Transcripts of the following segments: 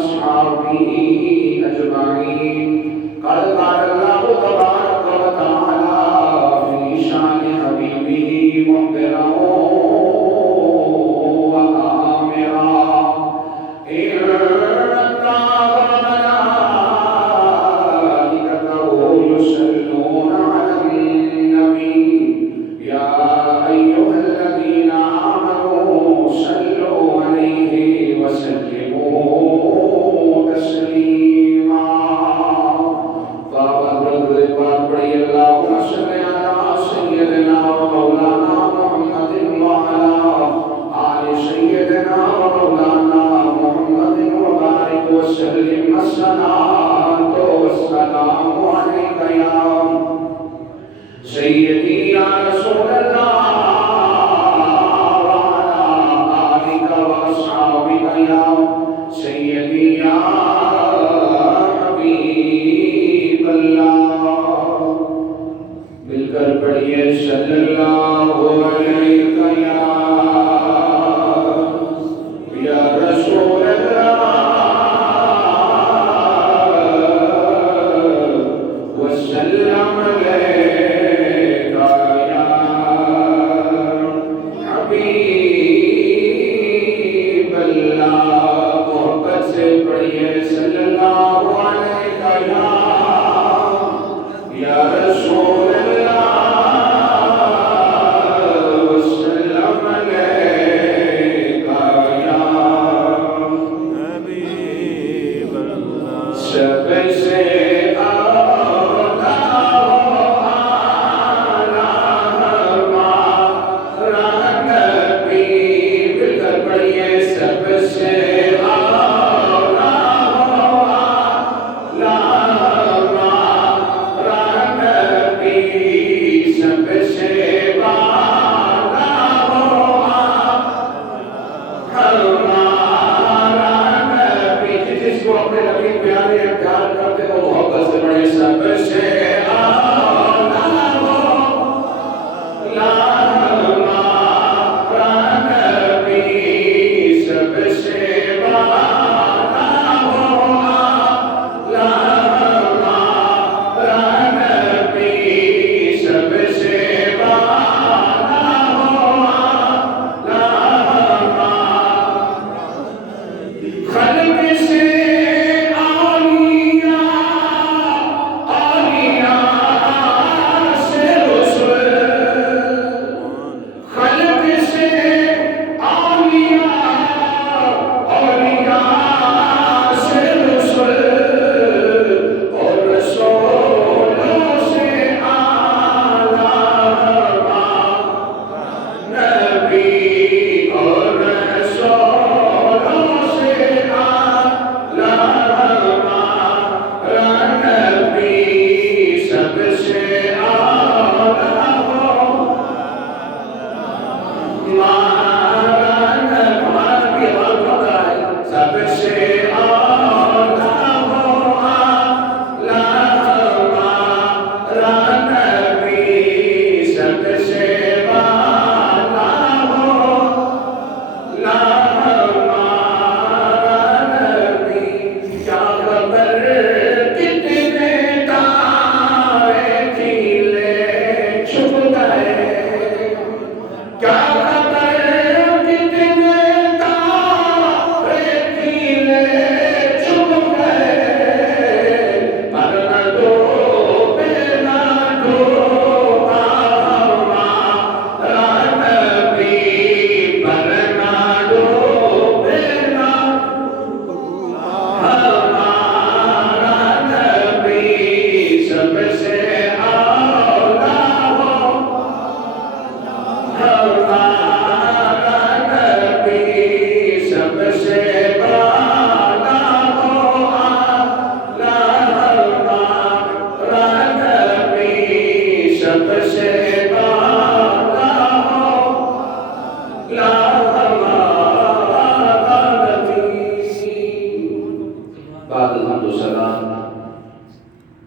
وأصحابه أجمعين. قد قال الله تبارك وتعالى في شأن حبيبه مخبرا وآمرا: إن الله وملائكته يصلون على النبي يا أيها الذين آمنوا صلوا عليه وسلموا تسليما. اللهم صل على سيدنا ومولانا محمد وعلى آل سيدنا ومولانا محمد وبارك وسلم. الصلاة والسلام عليك يا سيدي يا رسول الله وعلى آلك وأصحابك يا سيدي يا حبيب اللہ. مل کر پڑھیے صلی اللہ علیہ یا رسول اللہ وسلم علیہ یا حبیب اللہ. محبت سے پڑھیے صلی اللہ علیہ یا رسول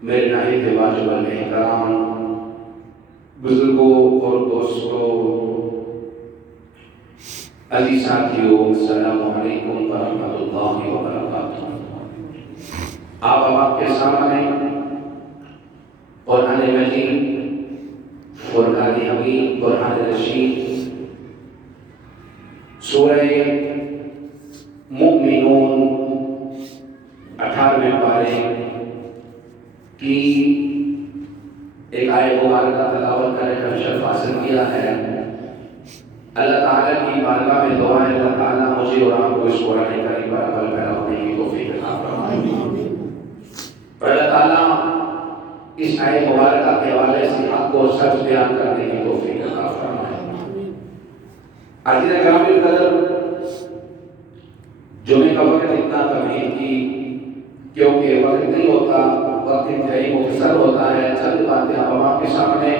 میرے نہایت واجب الاحترام بزرگوں اور دوستوں، عزیز ساتھیوں، السلام علیکم ورحمۃ اللہ وبرکاتہ۔ آپ آپ کے سامنے قرآن مجید، فرقان حمید، قرآن رشید، سورہ مومنون 18ویں پارے کی ایک آیت مبارکہ تلاوت کرنے کا شرف حاصل کیا ہے۔ اللہ تعالیٰ کی بارگاہ میں دعا ہے اللہ تعالیٰ مجھے اور آپ کو اس قرآن کریم پر عمل پیرا ہونے کی توفیق عطا فرمائے، اور اللہ تعالیٰ اس آیت مبارکہ کے حوالے سے حق کو سچ بیان کرنے کی توفیق عطا فرمائے۔ عزیز گرامی قدر، جمعے کا وقت اتنا تمہید کی کیونکہ وقت نہیں ہوتا، وقت انتہائی مختصر ہوتا ہے۔ چند باتیں آپ کے سامنے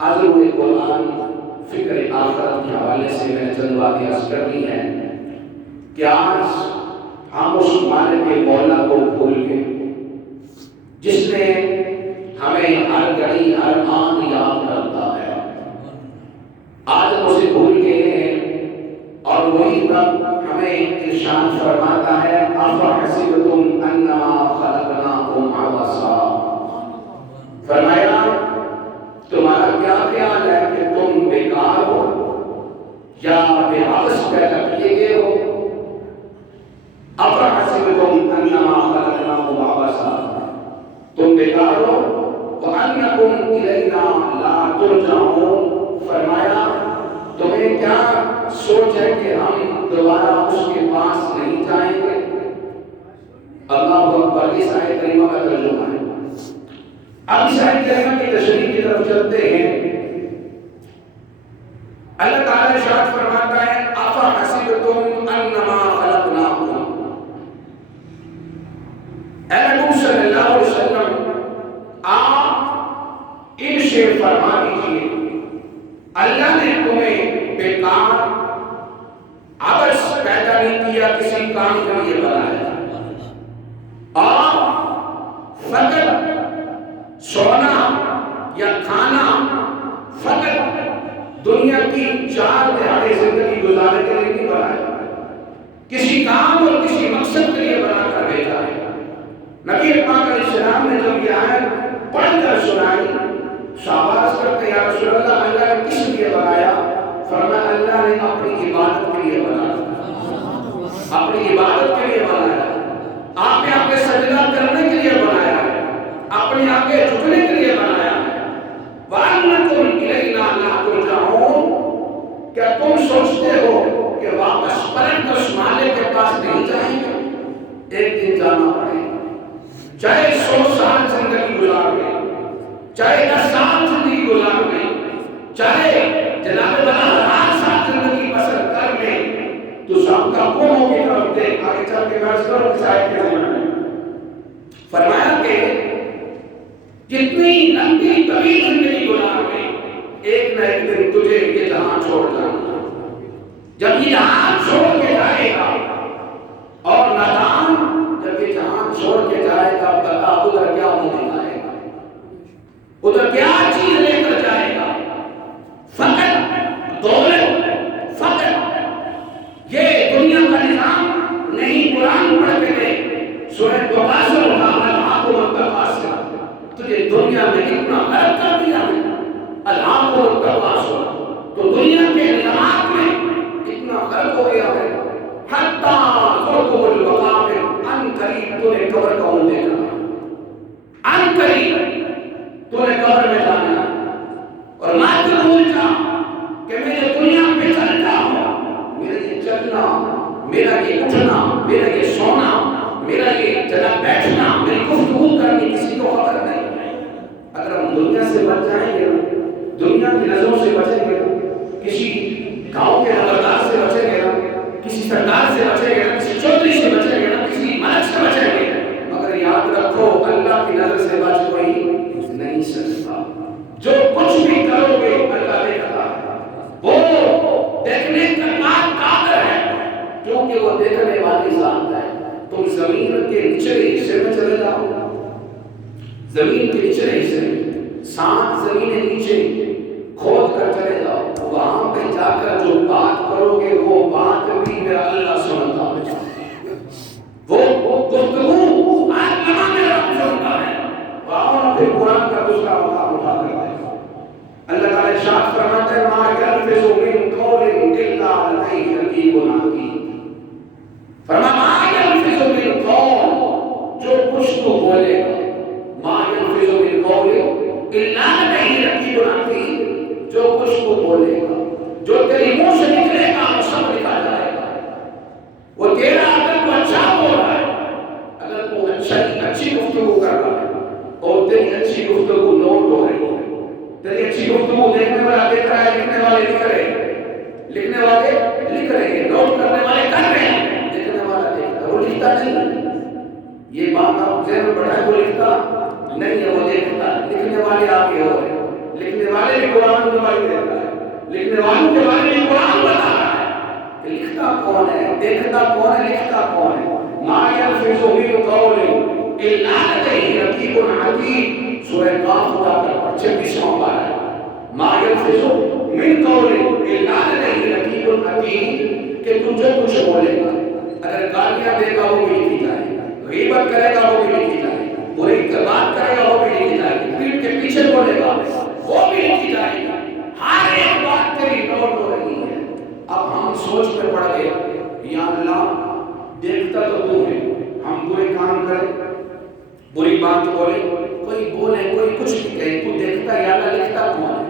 عزم قرآن فکر آخرت کے حوالے سے میں نے چند باتیں عرض کر دی ہیں کہ آج ہم اس مالک مولا کو بھول گئے جس نے ہمیں ہر گھڑی ہر آن یاد کرتا ہے۔ آج ہم اسے بھول گئے ہیں اور وہی رب ہمیں ارشاد فرماتا ہے افحسبتم انما خلقناکم عبثا، فرمایا تمہارا کیا خیال ہے کہ تم بیکار ہو یا بے عبث پیدا کیے گئے ہو؟ افحسبتم انما خلقناکم عبثا، تم بیکار ہو، وانکم الینا لا ترجعون، فرمایا تمہیں کیا سوچ ہے کہ ہم دوبارہ اس کے پاس نہیں جائیں گے؟ اللہ اکبر۔ اس آیت کریمہ کا ترجمہ ہے۔ اب اس آیت کریمہ کی تشریح کی طرف چلتے ہیں۔ اللہ تعالیٰ ارشاد فرماتا ہے افحسبتم انما خلقناکم، اے نبی صلی اللہ علیہ وسلم آپ ارشاد فرما دیجیے اللہ نے تمہیں بیکار عبث پیدا نہیں کیا، کسی کام کے لیے بنایا، اور فقط سونا یا کھانا، فقط دنیا کی چار دہاڑی زندگی گزارنے کے لیے نہیں بنایا، کسی کام اور کسی مقصد کے لیے بنا کر بھیجا ہے۔ نبی پاک علیہ السلام نے جب یہ آیت پڑھ کر سنائی، شاباش کرتے یا رسول اللہ، اللہ نے کس لیے بنایا؟ فرمایا اللہ نے اپنی عبادت کے لیے بنایا، اپنی عبادت کے لیے بنایا، آپ نے آگے سجدہ کرنے کے لیے بنایا، اپنے آگے جھکنے کے لیے بنایا۔ وَأَنَّكُمْ إِلَيْنَا لَا تُرْجَعُونَ، کیا تم سوچتے ہو کہ واپس پلٹ کر اس مالک کے پاس نہیں جائیں گے؟ ایک دن جانا پڑے گا، چاہے 100 سال زندگی گزار لیں، چاہے 10 سال زندگی گزار لیں، چاہے جناب والا 1000 سال زندگی بسر کر لیں، تو سب کا قوموں کی طرف دیکھ آگے چل کے میں سر اس آیت کے زمانے میں فرمایا کہ جتنی لمبی طویل زندگی گزار لیں، ایک نہ ایک دن تجھے یہ جہاں چھوڑ جانا۔ جب یہ جہاں چھوڑ کے جائے گا، اور نادان جب یہ جہاں چھوڑ کے جائے گا، بتا ادھر کیا ہونے آئے گا، ادھر کیا چیز لے کر جائے گا؟ فقط دولت، فقط یہ دنیا کا نظام نہیں۔ قرآن پڑھ کے دے سورہ تغافل کا الہاکم التکاثر، تجھے دنیا میں اتنا غرق کر دیا ہے، الہاکم التکاثر، تو دنیا کے نظام میں اتنا غرق ہو گیا ہے، حتیٰ زرتم المقابر، ان قریب تو نے قبر کا منہ دیکھا ہے، ان قریب تو نے قبر میں جانا ہے، اور مات بھول جا کہ میں یہ دنیا پہ چلتا ہوں، میرا یہ چلنا، میرا یہ اٹھنا، میرا یہ سونا، میرا یہ جگہ بیٹھنا، میری گفتگو کرنی کسی کو خبر نہیں۔ اگر ہم دنیا سے بچ جائیں گے، دنیا کی نظروں سے بچیں گے، کسی گاؤں کے خبردار سے بچیں گے، کسی سردار سے بچیں گے، کسی چودھری سے بچیں گے، کسی ملک سے بچیں گے، مگر یاد رکھو اللہ کی نظر سے بچ کوئی نہیں سکتا۔ جو کچھ بھی کرو گے اللہ دیکھتا ہے، وہ دیکھنے کا قادر ہے، کیونکہ وہ دیکھنے والی ذات ہے۔ تم زمین کے نچلے حصے میں چلے جاؤ، زمین کے نچلے حصے میں 7 زمینیں نیچے کھود کر چلے جاؤ، وہاں پہ جا کر جو بات کرو گے وہ بات بھی میرا اللہ سنتا ہے، وہ گفتگو اللہ اچھی گفتگو کر رہا ہے اور تیری اچھی گفتگو نوٹ ہو رہی ہے. تیری اچھی گفتگو دیکھنے والا دیکھ رہا ہے, لکھنے والے لکھ رہے ہیں, لکھنے والے لکھ رہے ہیں, نوٹ کرنے والے کر رہے ہیں, دیکھنے والا دیکھ رہا ہے, وہ لکھتا نہیں. یہ بات آپ ذہن میں بڑھائیں, وہ لکھتا نہیں ہے, وہ دیکھتا ہے. لکھنے والے آگے ہو رہے ہیں, لکھنے والے بھی قرآن گواہی دیتا ہے, لکھنے والوں کے بارے میں قرآن بتا رہا ہے کہ لکھتا کون ہے, دیکھتا کون ہے, لکھتا کون ہے. ما یلفظ من قول الا لدیہ رقیب عتید. سورہ قاف اٹھا کر 26واں پارہ ہے. ما یلفظ من قول الا لدیہ رقیب عتید, کہ تم جو کچھ بولے گا, اگر گالیاں دے گا وہ بھی لکھی جائے گا, غیبت کرے گا وہ بھی لکھی جائے گا, برے بات کرے گا وہ بھی لکھی جائے گی, پیٹھ کے پیچھے بولے گا وہ بھی لکھی جائے گی. ہر ایک بات تیری نوٹ ہو رہی ہے. اب ہم سوچ میں پڑ گئے, یا اللہ دیکھتا تو تو ہے, ہم برے کام کریں, بری بات بولے, کوئی بولے, کوئی کچھ بھی کہے, تو دیکھتا یا اللہ لکھتا کون ہے,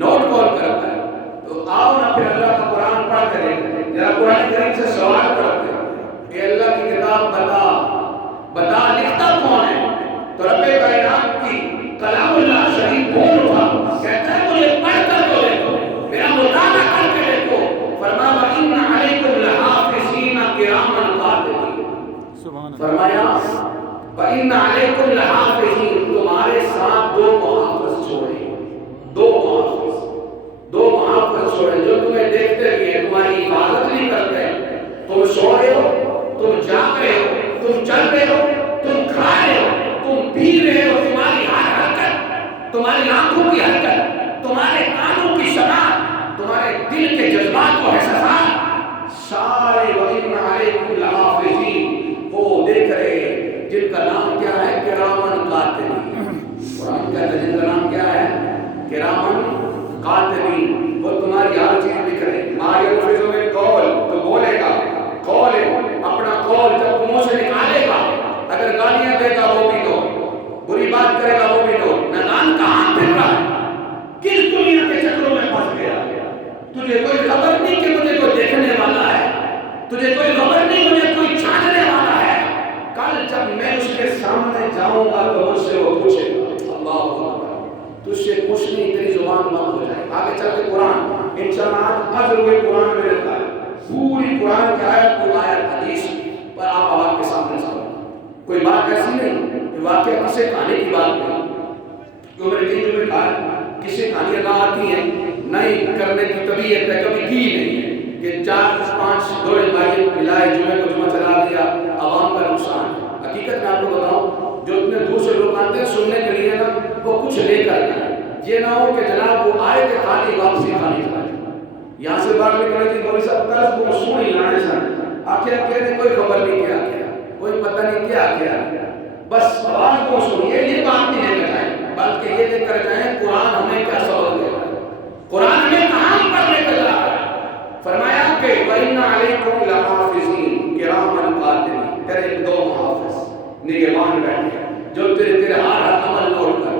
نوٹ کون کرتا ہے. تو آؤ نا پھر اللہ کا قرآن پڑھ کریں, ذرا قرآن کریم سے سوال کرتے ہیں کہ اللہ کی کتاب بتا لکھتا کون ہے. تو رب کائنات کی کلام اللہ شریف بول اٹھا, کہتا ہے مجھے پڑھ کر تو دیکھو, میرا مطالعہ کر کے دیکھو. فرمایا وَإِنَّ عَلَيْكُمْ لَحَافِظِينَ كِرَامًا كَاتِبِينَ. فرمایا وَإِنَّ عَلَيْكُمْ لَحَافِظِينَ, تمہارے ساتھ دو محافظ چھوڑے, دو محافظ چھوڑے جو تمہیں دیکھتے بھی ہیں, تمہاری حفاظت نہیں کرتے. تم سو رہے ہو, تم جاگ رہے ہو, تم چل رہے ہو, تم کھا رہے ہو, تم پی رہے ہو, تمہاری ہر حرکت, تمہاری آنکھوں کی حرکت, تمہارے کانوں کی سماعت, تمہارے دل کے جذبات و احساسات, سارے وَإِنَّ عَلَيْكُمْ لَحَافِظِينَ, وہ دیکھ رہے جن کا نام کیا ہے, کرامن کاتبین. قرآن کہتا ہے جن کا نام کیا ہے, کرامن کاتبین, وہ تمہاری ہر چیز لکھ رہے. ما یلفظ من قول, تو بولے گا قول, اپنا قول جب منہ سے نکالے گا, اگر گالیاں دے گا وہ بھی دو, بری بات کرے گا وہ بھی دو. نادان کہاں پھر رہا ہے, کس دنیا کے چکروں میں پھنس گیا. تجھے کوئی خبر نہیں کہ مجھے کوئی دیکھنے والا ہے, تجھے کوئی خبر نہیں مجھے کوئی جاننے والا ہے. کل جب میں اس کے سامنے جاؤں گا تو مجھ سے وہ پوچھے گا, اللہ اکبر, تجھ سے پوچھنی تیری زبان بند ہو جائے. آگے چل کے قرآن انسانات اجر ہوئے قرآن میں رہتا ہے, پوری قرآن کی آیت کو آیت حدیث پر آپ آواز کے سامنے سامنے. کوئی بات ایسی نہیں کہ واقعہ کسے کہانی کی بات نہیں, جو میں نے کہیں جو میں کہا کسے کہانیاں نہ آتی ہیں, نہیں کرنے کی طبیعت ہے, کبھی کی نہیں ہے کہ 4-5 دو بھائی ملائے, جمعے کو جمعہ چلا دیا, عوام کا نقصان. حقیقت میں آپ کو بتاؤں, جو اتنے دور سے لوگ آتے ہیں سننے کے لیے نا, وہ کچھ لے کر آئے, یہ نہ ہو کہ جناب وہ آئے کہ خالی واپسی خالی کھائے. یہاں سے باہر نکلے تھے مولوی صاحب طرف کو سنی لانے سن, آخر کہتے کوئی خبر نہیں کیا کیا, کوئی پتہ نہیں کیا کیا, بس آواز کو سنیے. یہ بات نہیں لے کر جائیں, بلکہ یہ لے کر جائیں قرآن ہمیں کیا سبق دے رہا ہے, قرآن ہمیں کہاں پر لے کر جا رہا ہے. فرمایا کہ وَإِنَّ عَلَيْكُمْ لَحَافِظِينَ كِرَامًا كَاتِبِينَ, تیرے دو محافظ نگہبان بیٹھے جو تیرے ہر عمل نوٹ کر.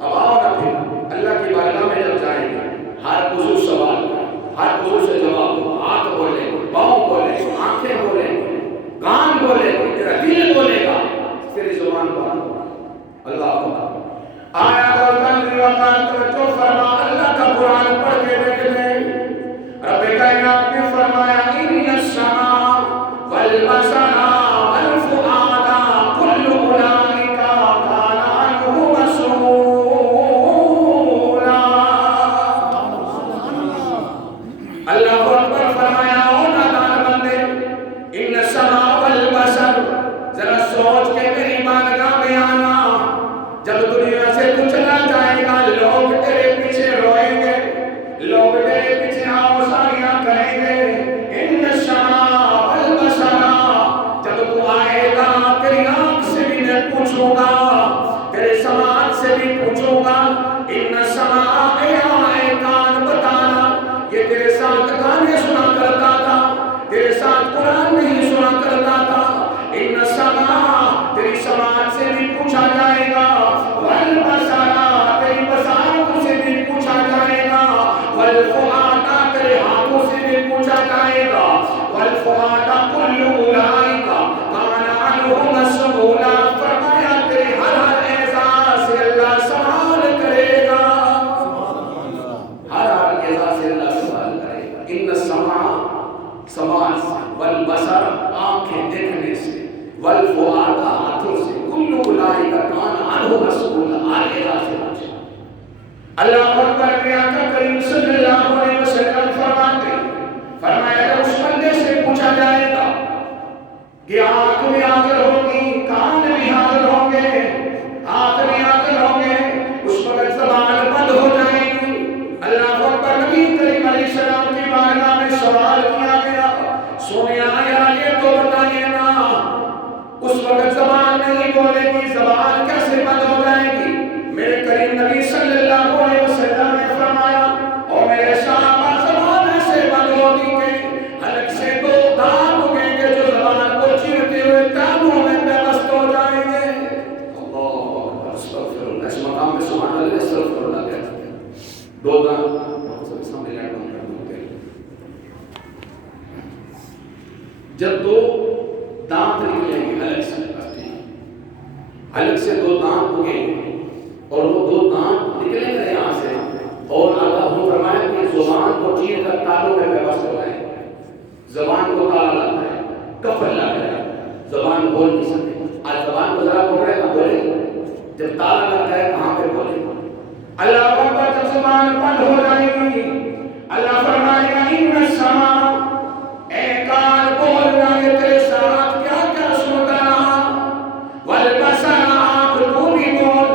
اب آؤ نا پھر اللہ کی بارگاہ میں جب جائیں گے, ہر خصوص سوال, ہر خصوص سے جواب, ہاتھ بولے, پاؤں بولے, آنکھیں بولے, کان بولے, تیرا دل بولے گا, تیری زبان بولے. اللہ کو آیا گلتن وقال توجہ فرما, اللہ کا قرآن پڑھ کے دیکھ لیں. رب کائنات نے فرمایا ان السماء والبصر والفؤاد كل اولئک کان عنہ مسئولا. اللہ اکبر. فرمایا او نادان بندے, ان السماء والبصر, ذرا سوچ کے میری بارگاہ میں آنا. جب دنیا سے تو چلا جائے گا, لوگ تیرے پیچھے روئیں گے, لوگ تیرے پیچھے آوازاریاں کریں گے. ان السماء والبصر, جب تو آئے گا تیری آنکھ سے بھی میں پوچھوں گا, تیرے سماعت سے بھی پوچھوں گا. ان السماء, اے کان بتانا, یہ تیرے ساتھ گانے سنا کرتا تھا, تیرے ساتھ قرآن نہیں سنا کرتا تھا. ان السماء, تیری سماعت سے بھی پوچھا جائے گا. والبصر, تیری بصارت سے بھی پوچھا جائے گا. والفؤاد, تیرے ہاتھوں سے بھی پوچھا جائے گا. والفؤاد كل اولئک کان عنہ مسئولا. زبان نہیں بولے گی زبان کیسے بند ہو جائے گی؟ میرے کریم نبی صلی اللہ علیہ وسلم نے فرمایا اور میرے صحابہ زبان ایسے بند ہوگی کہ حلق سے دو دانت اگیں گے جو زبان کو چیرتے ہوئے کانوں میں پیوست ہو جائیں گے۔ اللہ استغفر اللہ، اس مقام میں سبحان اللہ استغفر اللہ کہتے ہیں۔ دو دانت جب دو دانت نکلیں گے حلق سے دو دانت اگیں گے اور وہ دو دانت نکلیں گے یہاں سے اور اللہ نے فرمایا کہ زبان کو چیر کر تالوں میں پیوست ہو جائے گا۔ زبان کو تالا لگتا ہے، کفل لگتا ہے، زبان بول نہیں سکتے۔ آج زبان کو ذرا پکڑے گا بولے جب تالا لگتا ہے کہاں پہ بولے گا؟ اللہ اکبر، جب زبان بند ہو جائے گی اللہ فرمائے گا ان السماء، اے کان بولنا یہ تیرے ساتھ کیا کیا سنتا رہا، والبصر آنکھ تو بھی بول،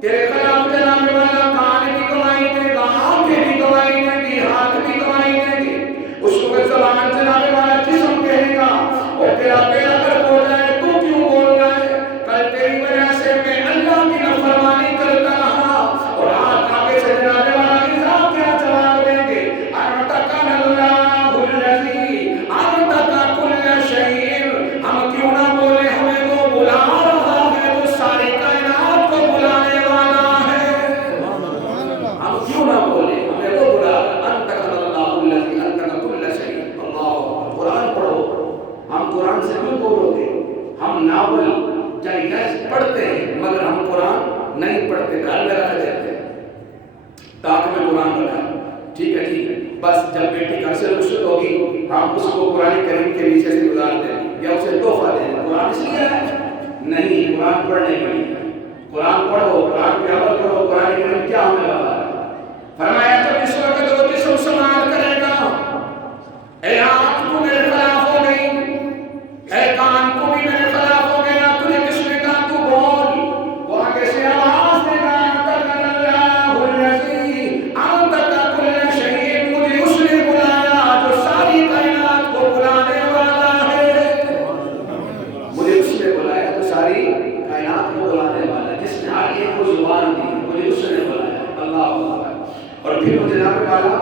تیرے خلاف جناب والا کان بھی گواہی دے گا، آنکھیں بھی گواہی دے گی، ہاتھ بھی گواہی دے گی۔ اس کو زبان جناب والا جسم کہے گا اور تیرا پیرا کر ہو جائے تو کیوں بول رہا ہے؟ کل تیری وجہ سے میں اللہ کی نافرمانی کرتا رہا اور آج آگے سے جناب والا انسان کیا جواب دیں گے؟ انتقن اللہ الذی انتق کل شیء، ہم کیوں نہ بولے ہمیں وہ بلا رہا ہے جو ساری کائنات کو بلانے والا ہے۔ ہم کیوں نہ بولے ہمیں وہ بلا رہا ہے۔ انتقن اللہ الذی انتق کل شیء۔ اللہ قرآن پڑھو، ہم قرآن سے کیوں بولو گے؟ ہم ناول جائز پڑھتے ہیں مگر ہم قرآن نہیں پڑھتے، گھر میں رکھ دیتے ہیں تاکہ میں قرآن پڑھا۔ ٹھیک ہے ٹھیک ہے، بس جب بیٹی گھر سے رخصت ہوگی ہم اس کو قرآن کریم کے نیچے سے گزار دیں یا اسے تحفہ دیں۔ قرآن اس لیے ہے نہیں، قرآن پڑھنے کے لیے۔ قرآن پڑھو، قرآن پہ عمل کرو۔ قرآن کریم کیا ہمیں بتا رہا ہے؟ فرمایا جب اس وقت وہ جسم سماعت کرے گا، اے آنکھ تو میرے خلاف ہو گئی، اے کان تو بھی میرے خلاف ہو گیا، تجھے کس نے کہا تو بول؟ وہ آگے سے آواز دے گا انتقن اللہ الذی انتق کل شیء، مجھے اس نے بلایا جو ساری کائنات کو بلانے والا ہے۔ مجھے اس نے بلایا جو ساری کائنات کو بلانے والا ہے، جس نے ہر ایک کو زبان دی، مجھے اس نے بلایا۔ اللہ اکبر۔ اور پھر وہ جناب والا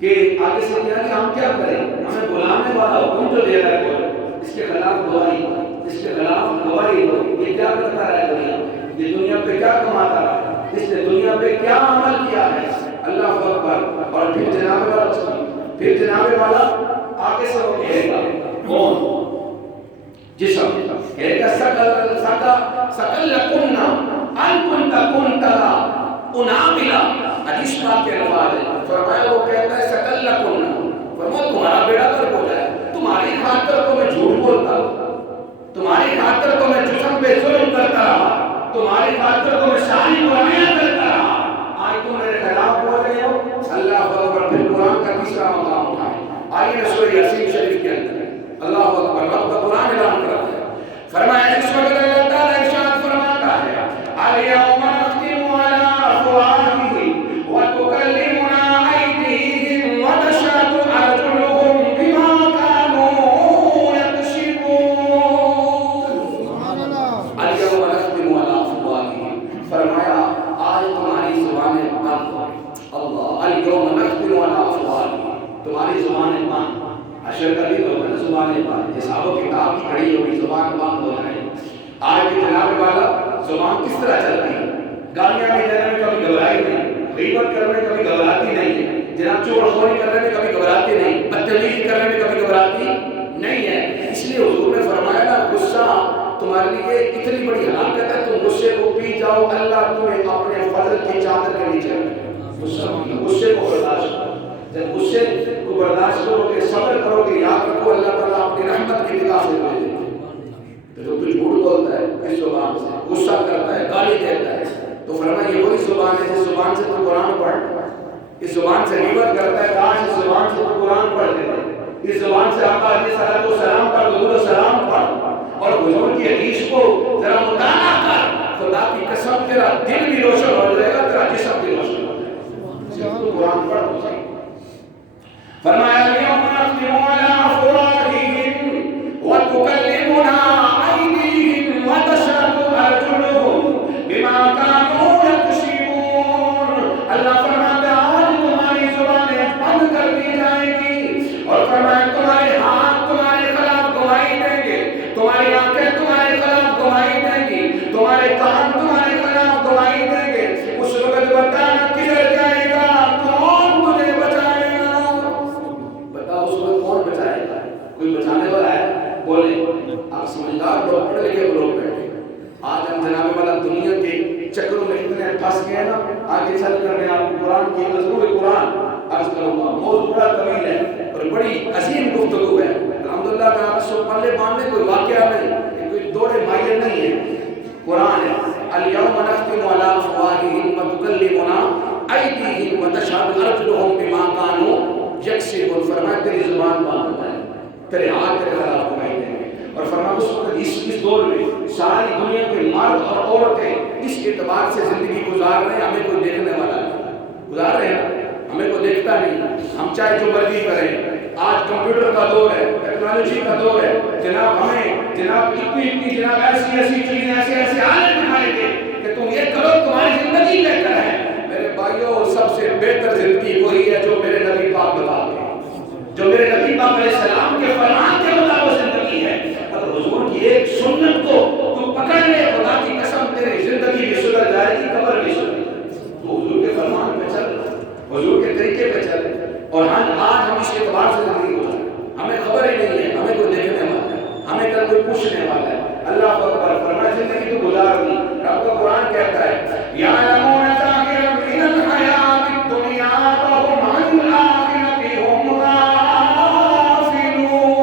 کہ آگے سے کیا کہ ہم کیا کریں؟ ہمیں بلانے والا حکم تو دے رہا ہے، بولو اس کے خلاف گواہی دو، اس کے خلاف گواہی دو۔ یہ کیا کرتا رہا ہے دنیا میں؟ یہ دنیا پہ کیا کماتا رہا ہے؟ اس نے دنیا پہ کیا عمل کیا ہے؟ اللہ اکبر۔ اور پھر جناب والا آگے سے وہ کہے گا کون؟ جسم کہے گا سکل لکنہ ان کنت کنترا اناملا۔ حدیث پاک کے الفاظ ہے، فرمایا وہ کہتا ہے سکل لکنہ، فرمایا تمہارا بیڑا کر ہو جائے، تمہاری خاطر تو میں جھوٹ بولتا ہوں، تمہاری خاطر تو میں جسم پہ ظلم کرتا رہا، تمہاری خاطر تو میں ساری برائیاں کرتا رہا، آج تم میرے خلاف بول رہے ہو۔ اللہ اکبر۔ پھر قرآن کا تیسرا مقام اٹھائے، آئیے سورہ یاسین شریف کے اندر اللہ اکبر، رب کا قرآن اعلان کرتا ہے۔ فرمایا اس وقت اللہ تعالیٰ ارشاد فرماتا ہے الیوم نختم علی افواہہم وتکلمنا ایدیہم ونشہد ارجلہم بما کانوا یکسبون۔ الیوم نختم علی افواہہم، فرمایا آج تمہاری زبانیں بند ہو۔ اللہ، الیوم نختم علی افواہہم، تمہاری زبانیں بند۔ اشر کا بھی ہوگا نا زبانیں بند، حساب و کتاب کی کھڑی ہوگی، زبان بند ہو جائے۔ آج کے جناب والا زبان کس طرح چلتی ہے؟ گالیاں بھی دینے میں کبھی گھبرائی نہیں، غیبت کرنے میں کبھی گھبراتی نہیں ہے، جناب چور خوری کرنے میں کبھی گھبراتی نہیں، بدتمیزی کرنے میں کبھی گھبراتی نہیں ہے۔ اس لیے حضور نے فرمایا نا غصہ تمہارے لیے اتنی بڑی ہلاکت ہے، تم غصے کو پی جاؤ، اللہ تمہیں اپنے فضل کی چادر کے نیچے رکھے۔ غصے کو برداشت کرو، جب غصے کو برداشت کرو گے، صبر کرو گے، یاد رکھو اللہ تعالیٰ اپنی رحمت کی نگاہ سے دے دے۔ تو جو کچھ جھوٹ بولتا ہے اس زبان سے، غصہ کرتا ہے، گالی دیتا ہے، تو فرمایا یہ وہی زبان ہے جس زبان سے تو قرآن پڑھ، اس زبان سے غیبت کرتا ہے، کاش اس زبان سے تو قرآن پڑھ لیتے، اس زبان سے آقا علیہ الصلوۃ والسلام کا درود و سلام پڑھ اور حضور کی حدیث کو ذرا مطالعہ کر، خدا کی قسم تیرا دل بھی روشن ہو جائے گا، تیرا جسم بھی روشن ہو جائے گا۔ قرآن پڑھ تو صحیح۔ فرمایا اليوم نختم على افواہہم وتکلمنا ایدیہم پھنس گئے نا، آگے چل کر میں آپ کو قرآن کی نظروں قرآن عرض کروں گا. موضوع بڑا طویل ہے اور بڑی عظیم گفتگو ہے. الحمدللہ میں آپ سے پلے باندھنے کوئی واقعہ نہیں، کوئی دوڑے مائل نہیں ہے. قرآن ہے الیوم نختم علی افواہہم وتکلمنا ایدیہم وتشہد ارجلہم بما کانوا یکسبون. فرمایا تیری زبان بند ہو جائے، تیرے ہاتھ تیرے خلاف گواہی دیں گے. اور فرمایا اس وقت اس دور میں ساری دنیا کے مرد اور عورتیں اس اعتبار سے زندگی گزار رہے ہیں، ہمیں کوئی دیکھنے والا نہیں. گزار رہے ہیں، ہمیں کوئی دیکھتا نہیں. ہم چاہے جو مرضی کریں. آج کمپیوٹر کا دور ہے، ٹیکنالوجی کا دور ہے. جناب ہمیں جناب اتنی جناب ایسی چیزیں ایسے آلے دکھائیں گے کہ تم یہ کرو تمہاری زندگی بہتر ہے. میرے بھائیوں سب سے بہتر زندگی وہی ہے جو میرے نبی پاک بتاتے ہیں، جو میرے نبی پاک علیہ السلام کے فرمان کے مطابق زندگی ہے. اگر حضور کی ایک سنت کو تو پکڑ لے، خدا کی قسم تیری زندگی بھی سدھر جائے گی، قبر بھی سدھر جائے گی. تو حضور کے فرمان پہ چل، حضور کے طریقے پہ چل. اور آج ہم اس اعتبار سے زندگی گزاریں، ہمیں خبر ہی نہیں ہے، ہمیں کوئی دیکھنے والا ہے، ہمیں کل کوئی پوچھنے والا ہے. اللہ اکبر. فرمایا زندگی تو گزار دی. رب کا قرآن کہتا ہے یعلمون ظاہرا من الحیاۃ الدنیا وهم عن الآخرۃ هم غافلون.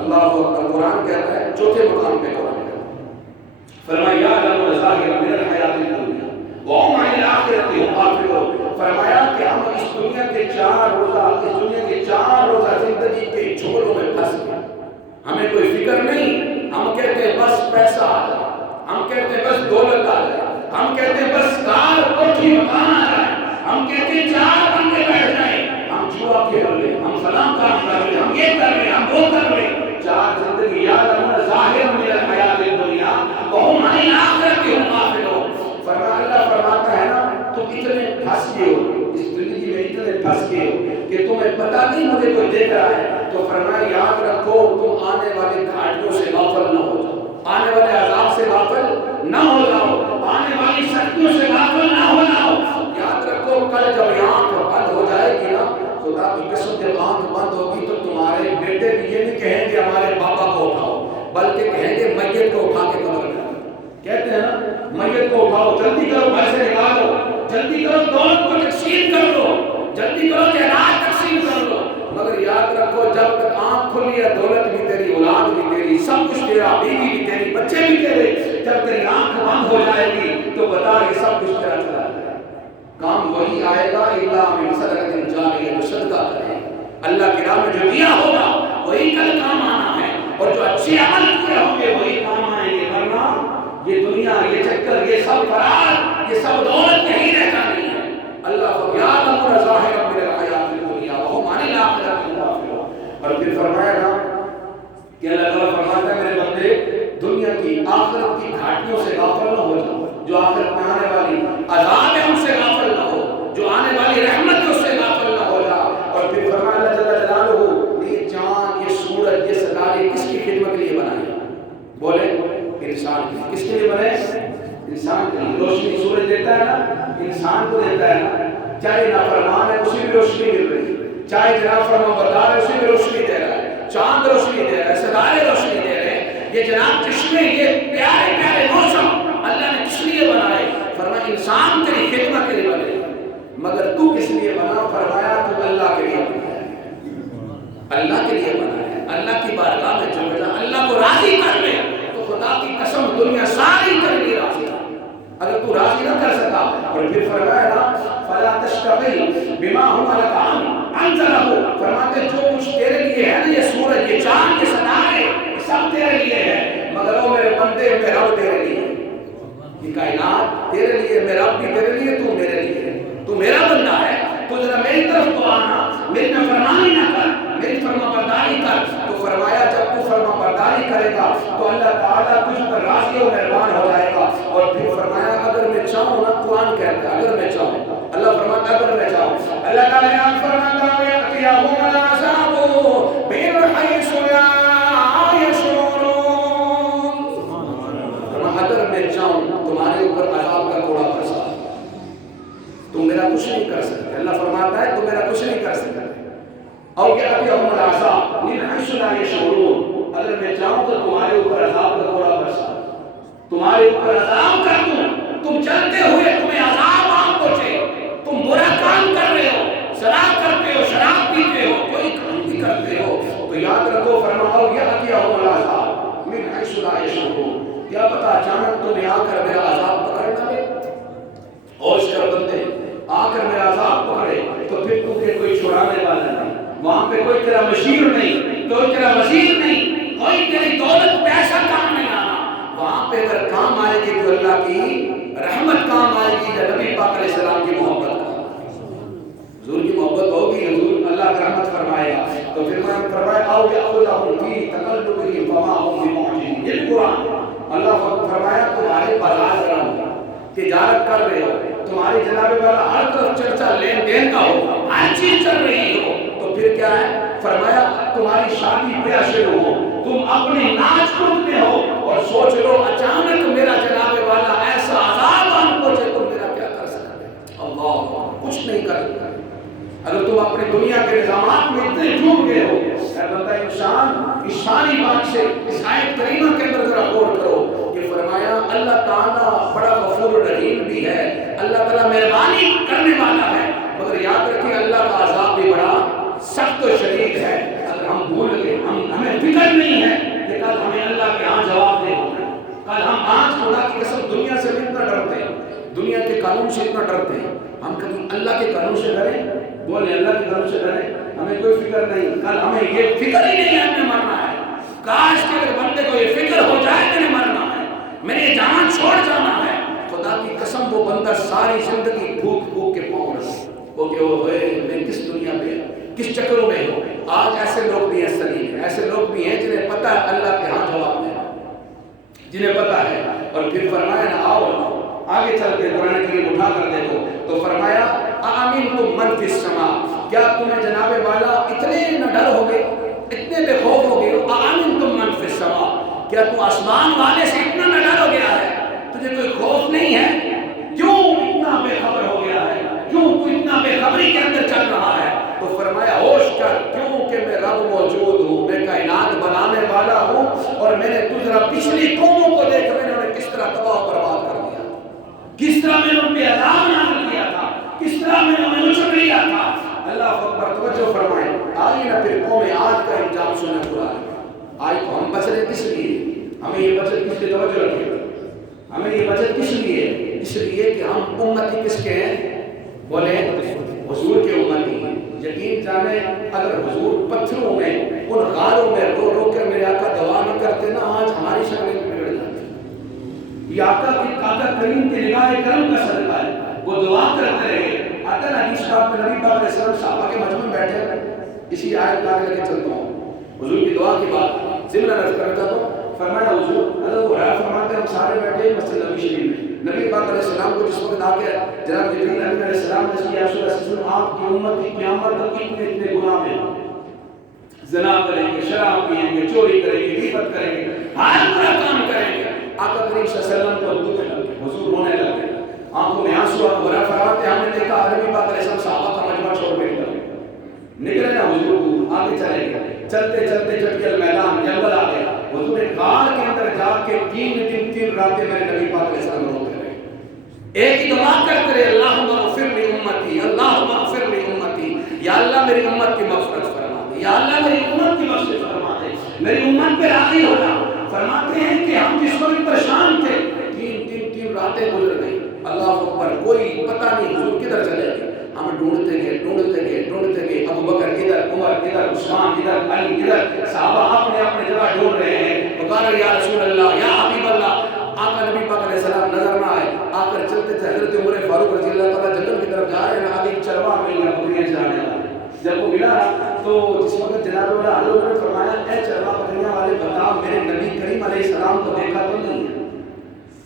اللہ اکبر. قرآن کہتا ہے چوتھے مقام پہ قرآن کہتا ہے، فرمایا یعلمون ظاہرا من الحیاۃ الدنیا وهم عن الآخرۃ هم غافلون. فرمایا کہ ہم اس دنیا کے چار روزہ زندگی کے جھولوں میں پھنس گئے. ہمیں کوئی فکر نہیں. ہم کہتے ہیں بس پیسہ آ جائے، ہم کہتے ہیں بس دولت آ جائے، ہم کہتے ہیں بس کار کوٹھی مکان آ جائے، ہم کہتے ہیں چار بندے بیٹھ جائیں، ہم جوا کھیل لیں، ہم فلاں کام کر لیں، ہم یہ کر لیں، ہم وہ کر لیں. چار زندگی یعلمون ظاہرا من الحیاۃ الدنیا وهم عن الآخرۃ هم غافلون. فرمایا اللہ فرماتا ہے نا تم اتنے پھنس گئے ہو اس زندگی میں، اتنے پھنس گئے ہو کہ تمہیں پتہ نہیں مجھے کوئی دیکھ رہا ہے. تو فرمایا یاد رکھو تم آنے والے گھاٹیوں سے غافل نہ ہو جاؤ، آنے والے عذاب سے غافل نہ ہو جاؤ، آنے والی سختیوں سے غافل نہ ہو جاؤ. یاد رکھو کل جب آنکھ بند ہو جائے گی نا، خدا کی قسم جب آنکھ بند ہوگی تو تمہارے بیٹے بھی یہ نہیں کہیں گے ہمارے پاپا کو اٹھاؤ، بلکہ کہیں گے میت کو اٹھا کے قبر میں. کہتے ہیں نا میت کو اٹھاؤ، جلدی کرو پیسے نکالو، جلدی کرو دولت کو تقسیم کر لو، جلدی کرو جائیداد تقسیم کر لو. مگر یاد رکھو جب تک آنکھ کھلی ہے دولت بھی تیری، اولاد بھی تیری، سب کچھ تیرا، بیوی بھی تیری، بچے بھی تیرے. جب تیری آنکھ بند ہو جائے گی تو بتا یہ سب کچھ تیرا چلا جائے گا. کام وہی آئے گا الا من صدقۃ جاریہ، جو صدقہ کرے اللہ کی راہ میں جو دیا ہوگا وہی کل کام آنا ہے، اور جو اچھے عمل کیے ہوں گے وہی کام آئیں گے. ورنہ یہ دنیا، یہ چکر، یہ سب فرار، یہ سب دولت یہیں رہ جانی ہے. اللہ یعلمون ظاہرا من الحیاۃ الدنیا وهم عن الآخرۃ هم غافلون. اور پھر فرمایا نا کہ اللہ تعالیٰ فرماتا ہے میرے بندے دنیا کی آخرت کی گھاٹیوں سے غافل نہ ہو جاؤ. جو آخرت میں آنے والی عذاب ہے ان سے غافل نہ ہو، جو آنے والی رحمت ہے اس سے غافل نہ ہو جا. اور پھر فرمایا اللہ جل جلالہ یہ چاند، یہ سورج، یہ ستارے کس کی خدمت کے لیے بنائے؟ بولے انسان کی. کس کے لیے بنے؟ انسان کے لیے. روشنی سورج دیتا ہے نا، انسان کو دیتا ہے نا. چاہے نافرمان ہے اسی بھی روشنی مل رہی ہے، چاہے جناب فرما بردار ہے اسی بھی روشنی دے رہا ہے. چاند روشنی دے رہا ہے، ستارے روشنی دے رہے ہیں. یہ جناب چشمے، یہ پیارے پیارے موسم اللہ نے کس لیے بنائے؟ فرمایا انسان تیری خدمت کے لیے بنے. مگر تو کس لیے بنا؟ فرمایا تو اللہ کے لیے بنا ہے، اللہ کے لیے بنا ہے. اللہ کی بارگاہ میں جب جا اللہ کو راضی کر لے تو خدا کی قسم دنیا ساری کر لی راضی. اگر تو راضی نہ کر سکا، اور پھر فرمایا نا فلا تشتغل بما هو لك انزله. فرماتے جو کچھ تیرے لیے ہے نا، یہ سورج، یہ چاند، یہ ستارے، یہ سب تیرے لیے ہے. مگر وہ میرے بندے، میرے رب تیرے لیے، یہ کائنات تیرے لیے، میرا رب بھی تیرے لیے، تو میرے لیے. تو میرا بندہ ہے، تو ذرا میری طرف تو آنا، میری نافرمانی نہ کر، میری فرما برداری کر. تو فرمایا جب تو فرما برداری کرے گا تو اللہ تعالیٰ تجھ پر راضی و مہربان ہو جائے گا. اور پھر فرمایا اگر میں چاہوں نا، قرآن کہتا ہے اگر میں چاہوں، اللہ فرماتا ہے اگر میں چاہوں، اللہ تعالیٰ نے فرماتا ہے یأتیہم العذاب من حیث لا یشعرون. اگر میں چاہوں تمہارے اوپر عذاب کا کوڑا برسا، تم میرا کچھ نہیں کر سکتے. اللہ فرماتا ہے تم میرا کچھ نہیں کر سکتے. او یأتیہم العذاب من حیث لا یشعرون. اگر میں چاہوں تو تمہارے اوپر عذاب کا کوڑا برسا، تمہارے اوپر عذاب کر دوں، تم کیا پتا اچانک تمہیں آ کر میرا عذاب پکڑ نہ لے. ہوش کر بندے, آ کر میرا عذاب پکڑے تو پھر تمہیں کوئی چھڑانے والا نہیں, وہاں پہ کوئی تیرا مشیر نہیں, کوئی تیرا وزیر نہیں, کوئی تیری دولت پیسہ کام نہیں آنا. وہاں پہ اگر کام آئے گی تو اللہ کی رحمت کام آئے گی, یا نبی پاک علیہ السلام کی محبت کام. حضور کی محبت ہوگی, حضور اللہ کا رحمت فرمائے گا. تو پھر میں فرمایا آؤ یأخذہم فی تقلبہم فما ھم بمعجزین. یہ قرآن اللہ فرمایا تمہارے بازار گرم, تجارت کر رہے ہو, تمہاری جناب والا ہر طرف چرچا لین دین کا ہو, ہر چیز چل رہی ہو, تو پھر کیا ہے فرمایا تمہاری شادی بیاہ شروع ہو, تم اپنے ناچ کود میں ہو, اور سوچ لو اچانک میرا جناب والا ایسا عذاب آن پہنچے تو میرا کیا کر سکتے؟ اللہ کچھ نہیں کر سکتا. اگر تم اپنے دنیا کے نظامات میں اتنے ڈوب گئے ہو, بندہ انسان اس ساری بات سے اس آیت کریمہ کے اندر ذرا غور کرو کہ فرمایا اللہ تعالیٰ بڑا غفور رحیم بھی ہے, اللہ تعالیٰ مہربانی کرنے والا ہے, مگر یاد رکھیں اللہ کا عذاب بھی بڑا سخت و شدید ہے. اگر ہم بھول گئے, ہمیں فکر نہیں ہے کہ کل ہمیں اللہ کے ہاں جواب دے گا. کل ہم آج خدا کی قسم دنیا سے اتنا ڈرتے ہیں, دنیا کے قانون سے اتنا ڈرتے ہیں, ہم کبھی اللہ کے قانون سے ڈریں؟ بولے اللہ کے قانون سے ڈریں, ہمیں کوئی فکر نہیں, کل ہمیں یہ فکر ہی نہیں ہے ہمیں مرنا ہے. کاش کہ اگر بندے کو یہ فکر ہو جائے میں نے مرنا ہے, میں نے جان چھوڑ جانا ہے, خدا کی قسم وہ بندہ ساری زندگی بھوک بھوک کے پاؤں رکھے وہ کہ وہ ہوئے میں کس دنیا پہ کس چکروں میں ہوں. آج ایسے لوگ بھی ہیں سلیم, ایسے لوگ بھی ہیں جنہیں پتہ ہے اللہ کے ہاں جواب ہے, جنہیں پتہ ہے. اور پھر فرمایا نا آؤ آگے چل کے قرآن کریم اٹھا کر دیکھو تو فرمایا آمنتم من فی السماء, کیا تمہیں جناب والا اتنے نہ ڈر ہو گئے, اتنے بے خوف ہو گئے, آمنتم من فی السماء, کیا تو آسمان والے سے اتنا نہ ڈر ہو گیا ہے, تجھے کوئی خوف نہیں ہے, کیوں اتنا بے خبر ہو گیا ہے, کیوں تو اتنا بے خبری کے اندر چل رہا ہے. تو فرمایا ہوش کر, کیونکہ میں رب موجود ہوں, میں کائنات بنانے والا ہوں, اور میں نے تجھے پچھلی قوموں کو دیکھ میں نے انہیں کس طرح تباہ و برباد کر دیا, کس طرح میں نے ان پہ عذاب نازل کیا تھا, کس طرح میں نے انہیں اچک لیا تھا. اللہ اکبر, توجہ فرمائیں. آئیے نا پھر قوم آج کا انجام سنیں قرآن. آج تو ہم بچ رہے کس لیے, ہمیں یہ بچت کس لیے, توجہ رکھیے, ہمیں یہ بچت کس لیے, اس لیے کہ ہم امتی کس کے ہیں, بولے حضور کے امتی ہیں. یقین جانے اگر حضور پتھروں میں ان غاروں میں رو رو کر میرے آقا دعا نہ کرتے نا, آج ہماری شکلیں بگڑ جاتی. یہ آقا کی آقا کریم کی نگاہ کرم کا صدقہ ہے, وہ دعا کرتے رہے. آتا نا حدیث پاک میں نبی پاک علیہ السلام صحابہ کے مجمع میں بیٹھے, اسی آیت لا کے چلتا ہوں, حضور کی دعا کی بات ضمن عرض کرتا تو فرمایا حضور حضرت حریرہ فرماتے ہیں ہم سارے بیٹھے مسجد نبی شریف میں, نبی پاک علیہ السلام کو جس وقت آ کے جناب جبریل امین علیہ السلام نے کہا رسول اللہ صلی اللہ علیہ وسلم آپ کی امت کی قیامت تک اتنے گناہ میں, زنا کریں گے, شراب پیئیں گے, چوری کریں گے, غیبت کریں گے, ہر برا کام کریں گے. آقا کریم صلی اللہ علیہ وسلم کو دکھ لگے, حضور رونے لگے, آنکھوں میں آنسو. اور حریرہ فرماتے ہم نے دیکھا نبی پاک علیہ السلام صحابہ کا مجمع چھوڑ کے نکلے نا, حضور کو آگے چلے گئے, چلتے چلتے چٹکل میدان جنگل آ گیا. حضور نے غار کے اندر جا کے 3 دن 3 راتیں میرے نبی پاک علیہ السلام روتے رہے, ایک ہی دعا کرتے رہے, اللہم اغفر لی امتی, اللہم اغفر لی امتی, یا اللہ میری امت کی مغفرت فرما دے, یا اللہ میری امت کی مغفرت فرما دے, میری امت پہ راضی ہو جا. فرماتے ہیں کہ ہم جس وقت پریشان تھے 3 راتیں گزر گئی, اللہ اکبر, کوئی پتہ نہیں حضور کدھر چلے گئے. ہم ڈھونڈتے گئے, ابو بکر ادھر, عمر ادھر, عثمان ادھر, علی ادھر, صحابہ اپنے اپنے جگہ ڈھونڈ رہے ہیں. پکارے یا رسول اللہ, یا حبیب اللہ. آقا نبی پاک علیہ السلام نظر نہ آئے. آ کر چلتے تھے حضرت عمر فاروق رضی اللہ تعالیٰ جنگل کی طرف جا رہے ہیں, آگے چرواہ مل گیا بکریاں چرانے والا. جب وہ ملا تو جس وقت جناب والا حضرت نے فرمایا اے چرواہ بکریاں والے بتا میرے نبی کریم علیہ السلام کو دیکھا تو نہیں.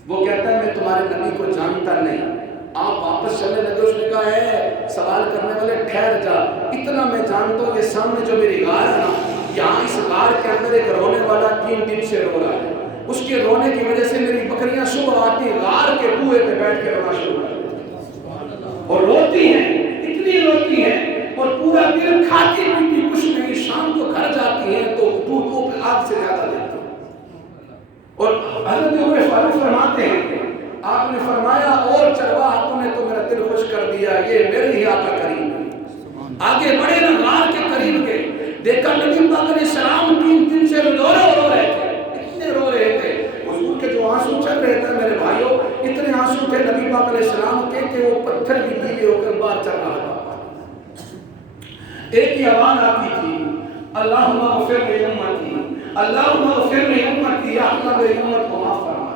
وہ کہتا ہے میں تمہارے نبی کو جانتا نہیں. آپ واپس چلنے لگے, اس نے کہا ہے سوال کرنے والے ٹھہر جا, اتنا میں جانتا ہوں یہ سامنے جو میری غار ہے نا, یہاں اس غار کے اندر ایک رونے والا 3 دن سے رو رہا ہے. اس کے رونے کی وجہ سے میری بکریاں صبح آتی غار کے کنویں پہ بیٹھ کے رونا شروع کر دیتی اور روتی ہیں, اتنی روتی ہیں, اور پورا دن کھاتی پیتی کچھ نہیں, شام کو گھر جاتی ہیں تو دودھ کو آگ سے زیادہ دیتی. اور حضرت عمر فاروق فرماتے ہیں آپ نے فرمایا اور چرواہ تم نے تو میرا دل خوش کر دیا, یہ میرے ہی آقا کریم. آگے بڑے نا غار کے قریب گئے, دیکھا نبی پاک علیہ السلام 3 دن سے رو رہے تھے, اتنے رو رہے تھے. حضور کے جو اللہم اغفر لی امتی، اللہم اغفر لی امتی، یا اللہ میری امت کو معاف فرما،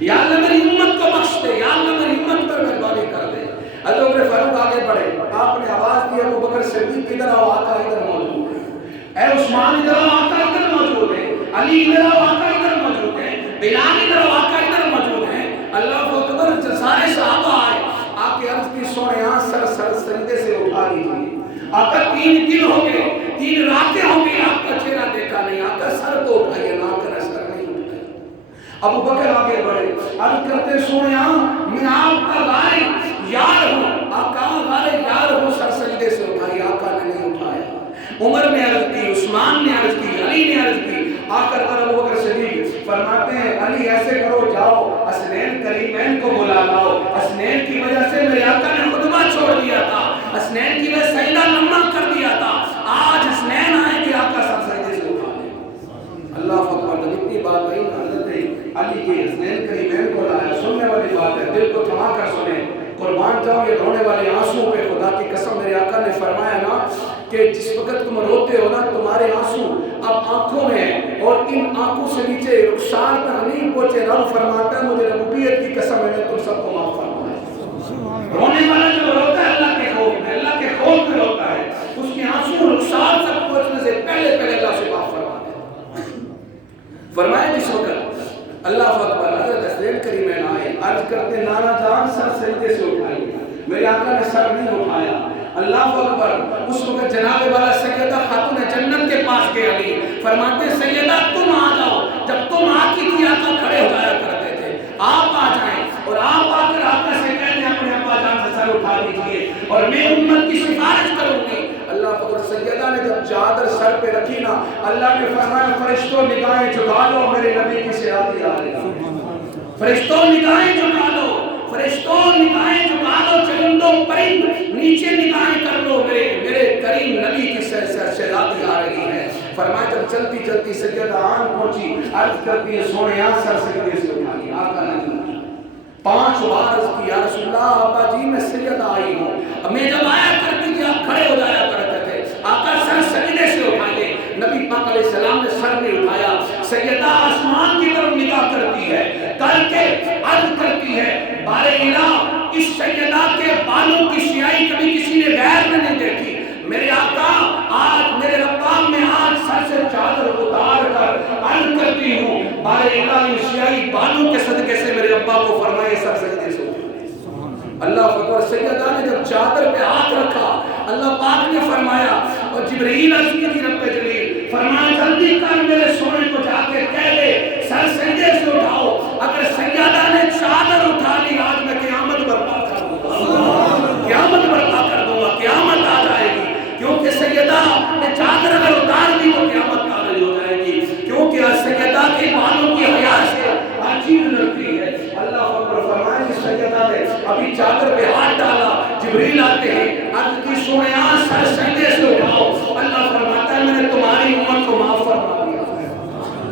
یا اللہ میری امت کو بخش دے، یا اللہ میری امت پر مہربانی کر دے۔ حضرت عمر فاروق آگے بڑھے، آپ نے آواز دی ابو بکر صدیق ادھر آؤ، آقا ادھر موجود ہے، اے عثمان ادھر آؤ، آقا ادھر موجود ہے، علی ادھر آؤ، آقا ادھر موجود ہے، بلال ادھر آؤ، آقا ادھر موجود ہے۔ اللہ اکبر، سارے صحابہ آئے، آپ کے عرض کی سونے سر سجدے سے اٹھا دیجیے۔ آقا 3 دن ہو گئے، 3 راتیں ہو گئی، آپ کا چہرہ دیکھا نہیں، آقا سر تو اٹھائیے، نہ کرے سر نہیں اٹھائیے۔ ابو بکر آگے بڑھے، عرض کرتے سونے میں آپ کا غالِ یار ہوں، آقا غالِ یار ہوں، سر سجدے سے اٹھائیے، آقا نے نہیں اٹھایا۔ عمر نے عرض کی، عثمان نے عرض کی، علی نے عرض کی، آخر پر ابو بکر صدیق فرماتے ہیں علی ایسے کرو، جاؤ حسنین کریمین کو بلا لاؤ، حسنین کی وجہ سے میرے آقا نے خطبہ چھوڑ دیا تھا، حسنین کی وجہ سجدہ لمبا کر دیا تھا، آج حسنین آئیں گے، آقا سر سجدے سے اٹھا لیں۔ اللہ اکبر، اتنی بات نہیں، حضرت علی کے حسنین کریمین کو لایا، سننے والی بات ہے، دل کو تھما کر سنیں، قربان جاؤ یہ رونے والے آنسوں پہ، خدا کی قسم میرے آقا نے فرمایا نا کہ جس وقت تم روتے ہو نا، تمہارے آنسو اب آنکھوں میں ہیں، اور ان آنکھوں سے نیچے رخسار تک نہیں پہنچے، رب فرماتا ہے مجھے ربوبیت کی قسم میں نے تم سب کو معاف فرمایا۔ رونے والا جو روتا ہے اللہ کے خوف میں، اللہ کے خوف میں روتا ہے، اس کے آنسو رخسار تک پہنچنے سے پہلے اللہ سے معاف فرمایا۔ فرمایا جس وقت اللہ اکبر، حضرت حسین کریمین آئے، عرض کرتے نانا جان سر سجدے سے اٹھائیے، میرے آقا نے سر نہیں اٹھایا۔ اللہ اکبر، اس وقت جناب والا سیدہ خاتون جنت کے پاس گئے، علی فرماتے سیدہ تم آ جاؤ، جب تم آتی تھی آقا کھڑے ہو جایا کرتے تھے، آپ آ جائیں اور آپ آ کر آقا سے کہتے ہیں اپنے ابا جان سے سر اٹھا دیجئے اور میں امت کی سفارش کروں گی۔ اللہ اکبر، سیدہ نے جب چادر سر پہ رکھی نا، اللہ نے فرمایا فرشتوں نگاہیں جھکا لو، میرے نبی کی سیادی آ رہی ہے، فرشتوں نگاہیں جھکا لو، فرشتوں نگاہیں جھکا لو، چرندوں پرند نیچے نگاہیں کر لو، میرے کریم نبی کی شہزادی آ رہی ہے۔ فرمایا جب چلتی چلتی سیدہ آن پہنچی، عرض کرتی ہے سونے سر سجدے سے اٹھائی، آقا نے 5 بار عرض کی یا رسول اللہ ابا جی میں سیدہ آئی ہوں، میں جب آیا کرتی تھی آپ کھڑے ہو جایا کرتے تھے، آقا سر سجدے سے اٹھائیے، نبی پاک علیہ السلام نے سر نہیں اٹھایا۔ سیدہ آسمان کی طرف نگاہ کرتی ہے، کر کے عرض کرتی ہے بارے الہ اس سیدہ کے بالوں کی سیاہی کبھی کسی نے غیر میں نہیں دیکھی، میرے آقا آج میرے رباب میں آج سر سے چادر اتار کر عرض کرتی ہوں بارے الہ ان سیاہی بالوں کے صدقے سے میرے ابا کو فرمائے سر سجدے سے۔ اللہ اکبر، سیدہ نے جب چادر پہ ہاتھ رکھا، اللہ پاک نے فرمایا اور جبرائیل عرض کی تھی رب جلیل، فرمایا جلدی کر میرے سونے کو جا کے کہہ دے سر سجدے سے اٹھاؤ، اگر سیدہ نے چادر اٹھا لی آج میں قیامت برپا کر دوں گا، قیامت برپا کر دوں گا، قیامت آ جائے گی، کیونکہ سیدہ نے چادر اگر اتار دی تو قیامت تاری ہو جائے گی، کیونکہ سیدہ کے بالوں کی حیا سے ہر چیز لگتی ہے۔ اللہ اکبر، فرمایا کہ سیدہ نے ابھی چادر پہ ہاتھ ڈالا، جبریل آتے ہیں، عرض کی سونے سر سجدے سے اٹھاؤ، اللہ فرماتا ہے میں نے تمہاری امت کو معاف فرما دیا،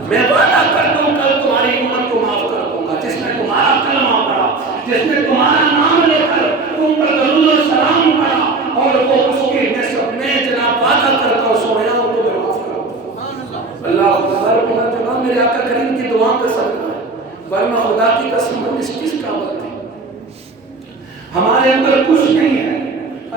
میں وعدہ کرتا ہوں کل تمہاری امت کو معاف کر دوں گا، جس نے تمہارا کلمہ پڑھا، جس نے تمہارا نام لے کر تم پر درود و سلام پڑھا، اور وہ اس کے میں جناب وعدہ کرتا ہوں سونے کو میں معاف کر دوں گا۔ اللہ اکبر، میرے آقا کریم کی دعا کا صدقہ ہے، ورنہ خدا کی قسم ہم اس کس قابل تھے، ہمارے اندر کچھ نہیں ہے۔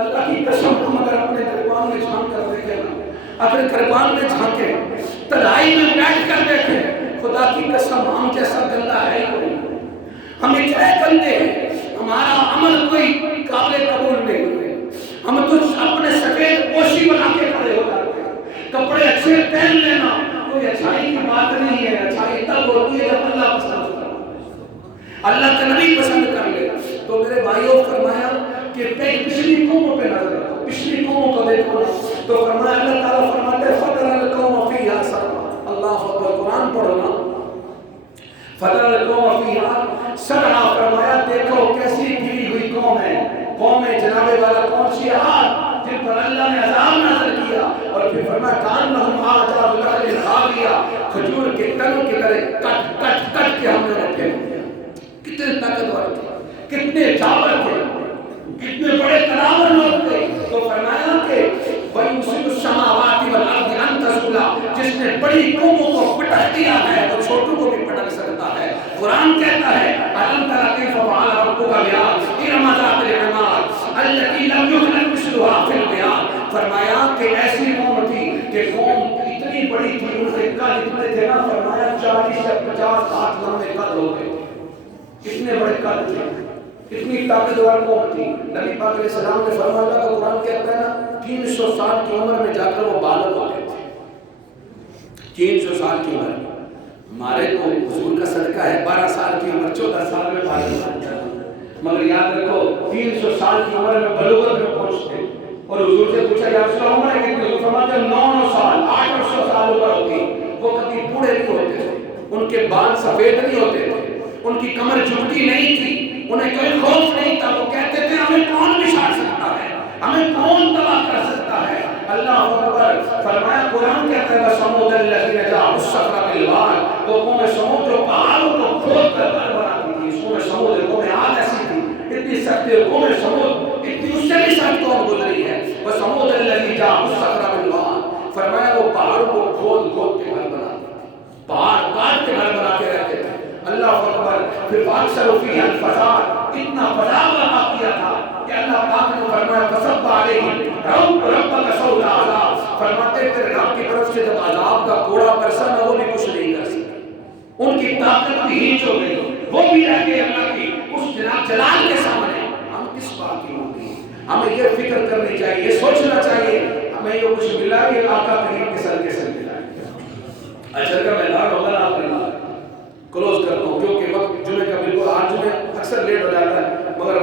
اللہ کی قسم ہم اگر اپنے قربان میں جھانک کر دیکھیں نا، اپنے قربان میں جھانکیں، تنہائی میں بیٹھ کر دیکھیں، خدا کی قسم ہم جیسا گندہ ہے ہی کوئی، ہم اتنے گندے ہیں، ہمارا عمل کوئی قابل قبول نہیں ہے، ہم تو اپنے سفید پوشی بنا کے کھڑے ہو جاتے ہیں، کپڑے اچھے پہن لینا کوئی اچھائی کی بات نہیں ہے، اچھائی تب ہوتی ہے جب اللہ پسند کرتا ہے، اللہ کا نبی پسند کر لے۔ تو میرے بھائیوں فرمایا کہ پچھلی قوموں پہ نظر رکھو، پچھلی قوموں کو دیکھو، تو فرمایا اللہ تعالیٰ فرماتے ہیں فَتَرَ الْقَوْمَ فِيهَا سَرْعًا، اللہ اکبر، قرآن پڑھنا، فَتَرَ الْقَوْمَ فِيهَا سَرْعًا، فرمایا دیکھو کیسی گری ہوئی قوم ہے، قوم جناب والا کون سی آگ جن پر اللہ نے عذاب نازل کیا، اور پھر فرمایا کَأَنَّهُمْ أَعْجَازُ نَخْلٍ خَاوِيَةٍ، کھجور کے تنوں کی طرح کٹ کٹ کٹ کے ہم نے رکھے، کتنے طاقتور تھے، کتنے جابر تھے، کتنے بڑے تناور لوگ تھے، تو فرمایا کہ وَيُمْسِكُ السَّمَاوَاتِ وَالْأَرْضِ أَن بڑی قوموں کو پٹک دیا ہے وہ چھوٹوں کو بھی پٹک سکتا ہے. قرآن کہتا ہے الم تر کیف فعل ربک بعاد ارم ذات العماد التي لم يخلق مثلها في البلاد. فرمایا کہ ایسی قوم تھی کہ قوم اتنی بڑی تھی ان کے قد اتنے تھے نا, فرمایا 40 سے 50 ہاتھ لمبے قد ہوتے, کتنے بڑے قد تھے, اتنی طاقتور قوم تھی. نبی پاک علیہ السلام نے فرمایا اللہ کا قرآن کہتا ہے نا 300 سال کی عمر میں جا کر وہ بالغ ہوتے تھے. 300 سال کی عمر. ہمارے تو حضور کا صدقہ ہے 12 سال کی عمر 14 سال میں بالغ ہو جاتا, مگر یاد رکھو 300 سال کی عمر میں بلوغت میں پہنچتے. اور حضور سے پوچھا یا رسول اللہ عمر کتنے, حضور فرماتے 9 سال 800 سال عمر ہوتی. وہ کبھی بوڑھے نہیں ہوتے تھے, ان کے بال سفید نہیں ہوتے تھے, ان کی کمر جھکتی نہیں تھی, انہیں کوئی خوف نہیں تھا. وہ کہتے تھے ہمیں کون بچھاڑ سکتا ہے, ہمیں کون تباہ کر سکتا ہے. اللہ اکبر. فرمایا قرآن کہتا ہے وَثَمُودَ الَّذِينَ جَابُوا الصَّخْرَ بِالْوَادِ, وہ قوم سمود جو پہاڑوں کو کھود کر گھر بناتی تھی. قوم سمود قوم عاد ایسی تھی, اتنی سخت قوم سمود اتنی اس سے بھی سخت قوم گزری ہے. وَثَمُودَ الَّذِينَ جَابُوا الصَّخْرَ بِالْوَادِ, فرمایا وہ پہاڑوں کو کھود کھود کے گھر بناتے تھے, پہاڑ کاٹ کے گھر بنا کے رہتے تھے. اللہ اکبر. پھر فَأَكْثَرُوا فِيهَا الْفَسَادَ, اتنا فساد برپا کیا تھا کہ اللہ پاک نے فرمایا فَصَبَّ عَلَيْهِمْ رَبُّكَ سَوْطَ عَذَابٍ. فرماتے تیرے رب کی طرف سے جب عذاب کا کوڑا برسا نہ, وہ بھی کچھ نہیں کر سکے, ان کی طاقت بھی ہیچ ہو گئی, وہ بھی رہ گئے اللہ کی اس جناب جلال کے سامنے. ہم کس بات کی ہوتی ہیں, ہمیں یہ فکر کرنی چاہیے, یہ سوچنا چاہیے ہمیں یہ کچھ ملا یہ آقا کریم کے سر کے سر ملا ہے. اجر کا میدان ہوگا آپ نے کلوز کرتا ہوں کیونکہ وقت جمعے کا بالکل آج جمعے اکثر لیٹ ہو جاتا ہے, مگر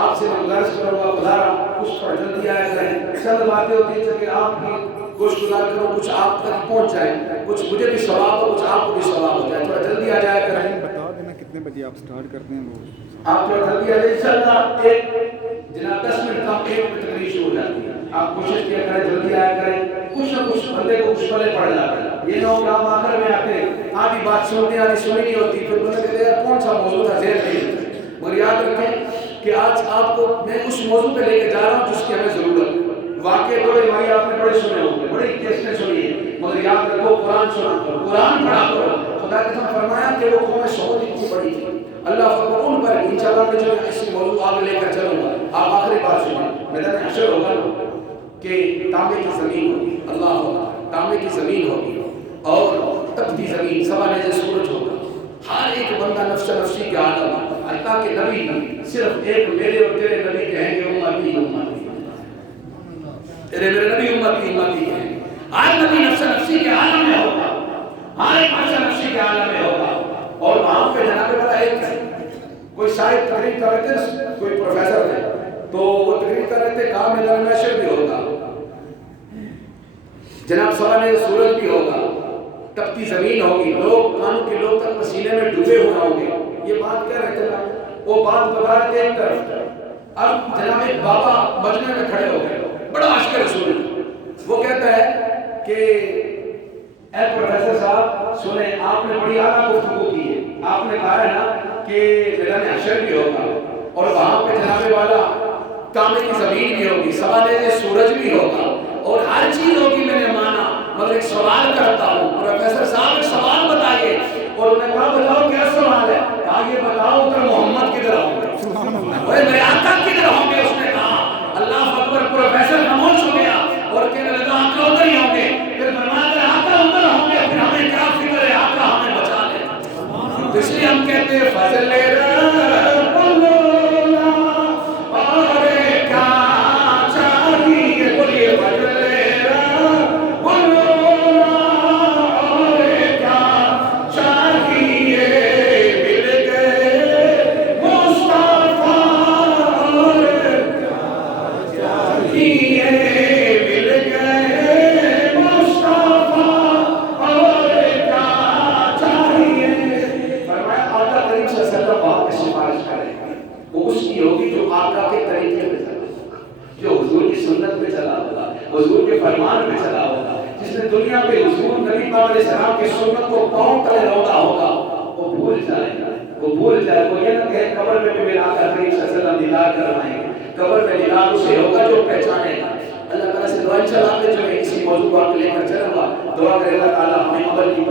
آپ سے میں گزارش کروں گا خدا کچھ تھوڑا جلدی آیا کریں. چند باتیں ہوتی ہیں کہ آپ کی گوشت گزار کروں, کچھ آپ تک پہنچ جائے, کچھ مجھے بھی ثواب ہو, کچھ آپ کو بھی ثواب ہو جائے. تھوڑا جلدی آ جایا کریں. بتا دینا کتنے بجے آپ سٹارٹ کرتے ہیں. وہ آپ تھوڑا جلدی آ جائے انشاءاللہ. ایک جناب 10 منٹ کا 1 منٹ تقریر شروع ہو جاتی ہے. آپ کوشش کیا کریں جلدی آیا کریں. کچھ نہ کچھ بندے کو کچھ پلے پڑ جاتا ہے. یہ نہ ہو کہ آپ آخر میں آتے آدھی بات سنتے آدھی سنی نہیں ہوتی, پھر بندے کہتے ہیں کون سا موضوع تھا ذہن نہیں. مگر یاد رکھیں کہ آج آپ کو میں اس موضوع پہ لے کے جا رہا ہوں جس کی ہمیں ضرورت ہے. واقعے بڑے بھائی آپ نے بڑے سنے ہوں گے, بڑی کیسٹیں سنی ہے, مگر یاد رکھو قرآن سنا کرو, قرآن پڑھا کرو. خدا کے ساتھ فرمایا کہ وہ قوم سعود اتنی بڑی تھی. اللہ فکر ان پر انشاءاللہ میں جو اس موضوع آگے لے کر چلوں گا. آپ آخری بات سنیں, میدان حشر ہوگا کہ تانبے کی زمین ہوگی, اللہ تانبے کی زمین ہوگی اور تپتی زمین, سوالے سورج ہوگا. ہر ایک بندہ نفس نفسی کے عالم. اللہ کے نبی صرف ایک میرے اور تیرے نبی کہیں گے امتی امتی, تیرے میرے نبی امتی امتی کہیں گے. ہر نبی نفس نفسی کے عالم میں ہوگا, ہر ایک نفس نفسی کے عالم میں ہوگا. اور وہاں پہ جناب والا ایک کوئی صاحب تقریر کر رہے تھے, کوئی پروفیسر ہے, تو وہ تقریر کر رہے تھے کہا میدان محشر بھی ہوگا, جناب سوالے سورج بھی ہوگا, تپتی زمین ہوگی, لوگ کانوں کے لوگ تک پسینے میں ڈوبے ہوئے ہوں گے. یہ بات کہہ رہے تھے نا, وہ بات بتا رہے تھے ایک طرف. اب جناب ایک بابا مجمع میں کھڑے ہو گئے, بڑا عاشق رسول. وہ کہتا ہے کہ اے پروفیسر صاحب سنیں, آپ نے بڑی اعلیٰ گفتگو کی ہے. آپ نے کہا ہے نا کہ میدان حشر بھی ہوگا اور وہاں پہ جناب والا تانبے کی زمین بھی ہوگی, سوالے سورج بھی ہوگا اور ہر چیز ہوگی. میں نے مانا, مگر ایک سوال کرتا ہوں پروفیسر صاحب, ایک سوال بتائیے. اور انہوں نے کہا بتاؤ کیا سوال ہے. آگے بتاؤ کہ محمد کدھر ہوں گے, میرے آقا کدھر ہوں گے. اس نے کہا اللہ اکبر. پروفیسر خاموش ہو گیا اور کہنے لگا آقا ادھر ہی ہوں گے. پھر فرمایا کہ آقا ادھر ہوں گے, پھر ہمیں کیا فکر ہے, آقا ہمیں بچا لے. تو اس لیے ہم کہتے ہیں فضل رب اللہ اور کیا چاہیے, بولیے فضل فرمان میں چلا ہوگا, جس نے دنیا پہ حضور نبی پاک علیہ السلام کی سنت کو پاؤں تلے روکا ہوگا, وہ بھول جائے گا. وہ بھول جائے, وہ یہ نہ کہے قبر میں بھی میرا آقا کریم صلی اللہ علیہ وسلم دیدار کروائیں گے. قبر میں دیدار اسے ہوگا جو پہچانے گا. اللہ تعالیٰ سے دعا انشاءاللہ جو ہے اسی موضوع کو آپ لے کر چلوں گا. دعا کرے اللہ تعالیٰ ہمیں عمل کی